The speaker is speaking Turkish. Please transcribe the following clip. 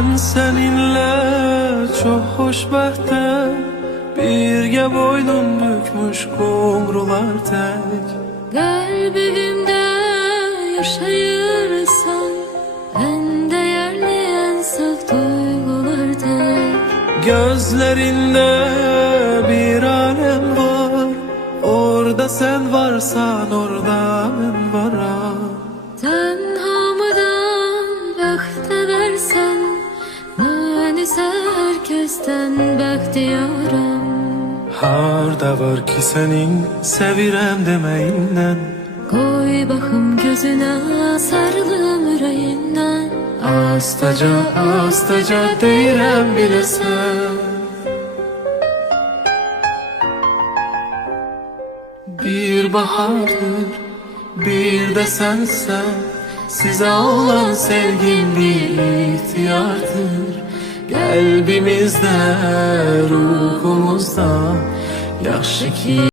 Ben seninle çok xoşbəxtəm, birgə boynum bükmüş qumrular tək. Kalbimde yaşayırsan, en değerli en saf duygular tek. Gözlerinde bir alem var, orada sen varsan orada ben varım. Tenhamıdan bəxt versen, ben ise herkesten bəxtiyaram. Harda var ki senin sevirəm demeyindən, Koy baxım gözünə, sarılım ürəyindən. astaca astaca deyirəm biləsən. Bir bahardır, bir de sensen, size olan sevgim bir ihtiyardır. Kalbimizde, ruhumuzda, yaxşı ki